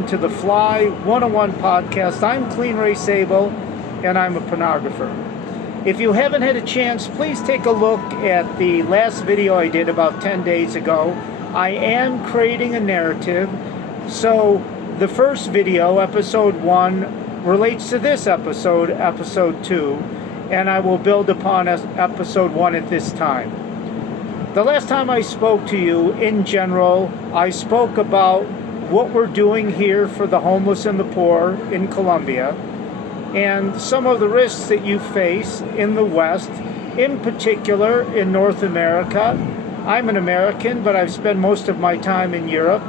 welcome to the Fly 101 podcast. I'm Clean Ray Sable, and I'm a pornographer. If you haven't had a chance, please take a look at the last video I did about 10 days ago. I am creating a narrative, so the first video, episode 1, relates to this episode, episode 2, and I will build upon episode 1 at this time. The last time I spoke to you, in general, I spoke about what we're doing here for the homeless and the poor in Colombia, and some of the risks that you face in the West, in particular in North America. I'm an American, but I've spent most of my time in Europe,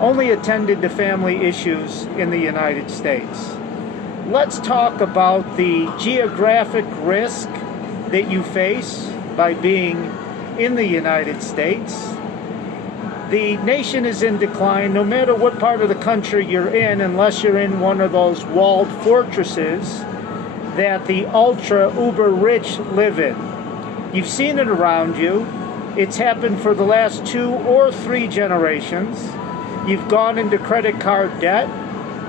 only attended to family issues in the United States. Let's talk about the geographic risk that you face by being in the United States. The nation is in decline no matter what part of the country you're in, unless you're in one of those walled fortresses that the ultra uber rich live in. You've seen it around you. It's happened for the last 2 or 3 generations. You've gone into credit card debt.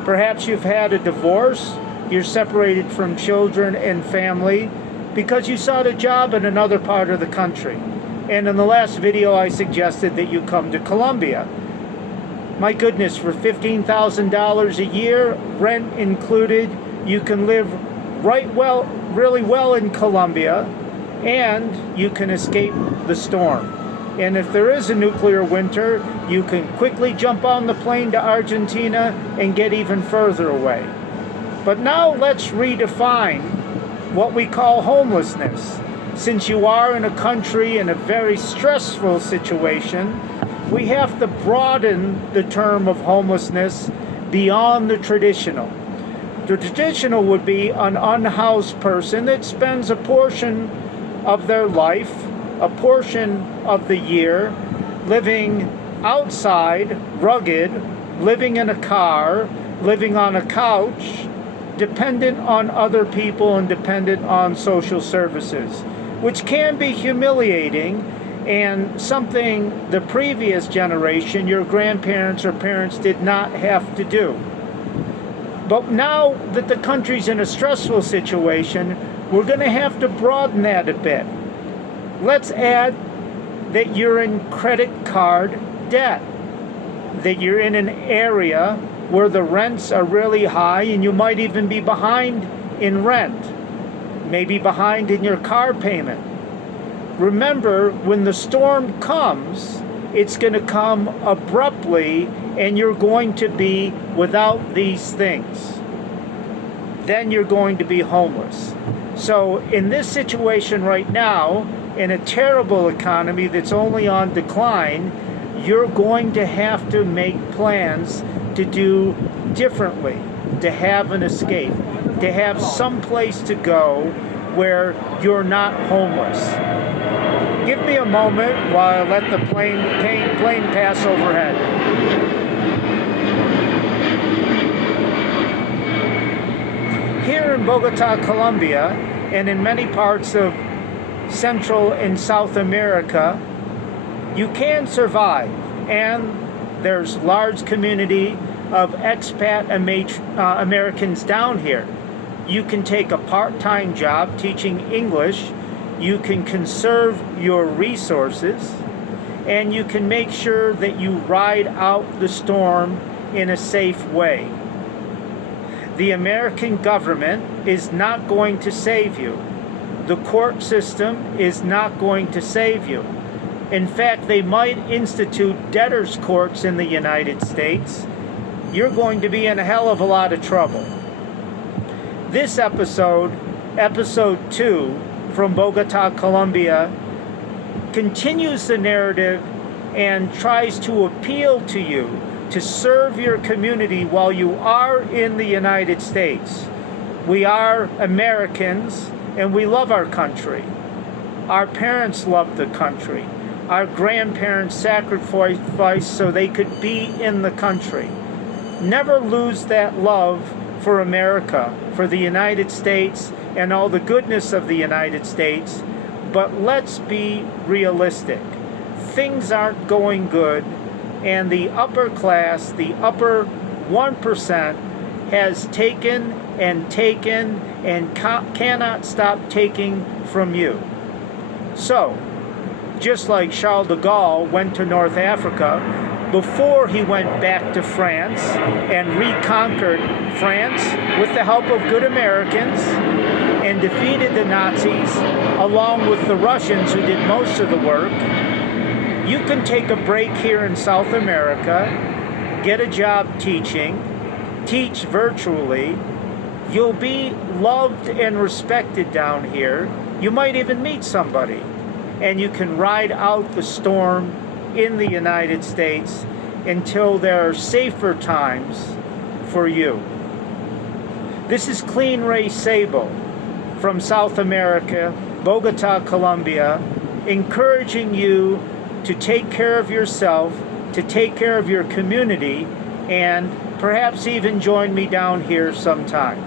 Perhaps you've had a divorce. You're separated from children and family because you sought a job in another part of the country. And in the last video, I suggested that you come to Colombia. My goodness, for $15,000 a year, rent included, you can live really well in Colombia, and you can escape the storm. And if there is a nuclear winter, you can quickly jump on the plane to Argentina and get even further away. But now let's redefine what we call homelessness. Since you are in a country in a very stressful situation, we have to broaden the term of homelessness beyond the traditional. The traditional would be an unhoused person that spends a portion of their life, a portion of the year, living outside, rugged, living in a car, living on a couch, dependent on other people and dependent on social services, which can be humiliating and something the previous generation, your grandparents or parents, did not have to do. But now that the country's in a stressful situation, we're going to have to broaden that a bit. Let's add that you're in credit card debt, that you're in an area where the rents are really high and you might even be behind in rent, maybe behind in your car payment. Remember, when the storm comes, it's going to come abruptly and you're going to be without these things. Then you're going to be homeless. So in this situation right now, in a terrible economy that's only on decline, you're going to have to make plans to do differently, to have an escape, to have some place to go where you're not homeless. Give me a moment while I let the plane pass overhead. Here in Bogota, Colombia, and in many parts of Central and South America, you can survive, and there's large community of expat Americans down here. You can take a part-time job teaching English, you can conserve your resources, and you can make sure that you ride out the storm in a safe way. The American government is not going to save you. The court system is not going to save you. In fact, they might institute debtors' courts in the United States. You're going to be in a hell of a lot of trouble. This episode, episode 2, from Bogota, Colombia, continues the narrative and tries to appeal to you to serve your community while you are in the United States. We are Americans and we love our country. Our parents loved the country. Our grandparents sacrificed so they could be in the country. Never lose that love for America, for the United States, and all the goodness of the United States, but let's be realistic. Things aren't going good, and the upper class, the upper 1% has taken and taken and cannot stop taking from you. So, just like Charles de Gaulle went to North Africa before he went back to France and reconquered France with the help of good Americans and defeated the Nazis along with the Russians who did most of the work, you can take a break here in South America, get a job teaching, teach virtually. You'll be loved and respected down here. You might even meet somebody. And you can ride out the storm in the United States until there are safer times for you. This is Clean Ray Sable from South America, Bogota, Colombia, encouraging you to take care of yourself, to take care of your community, and perhaps even join me down here sometime.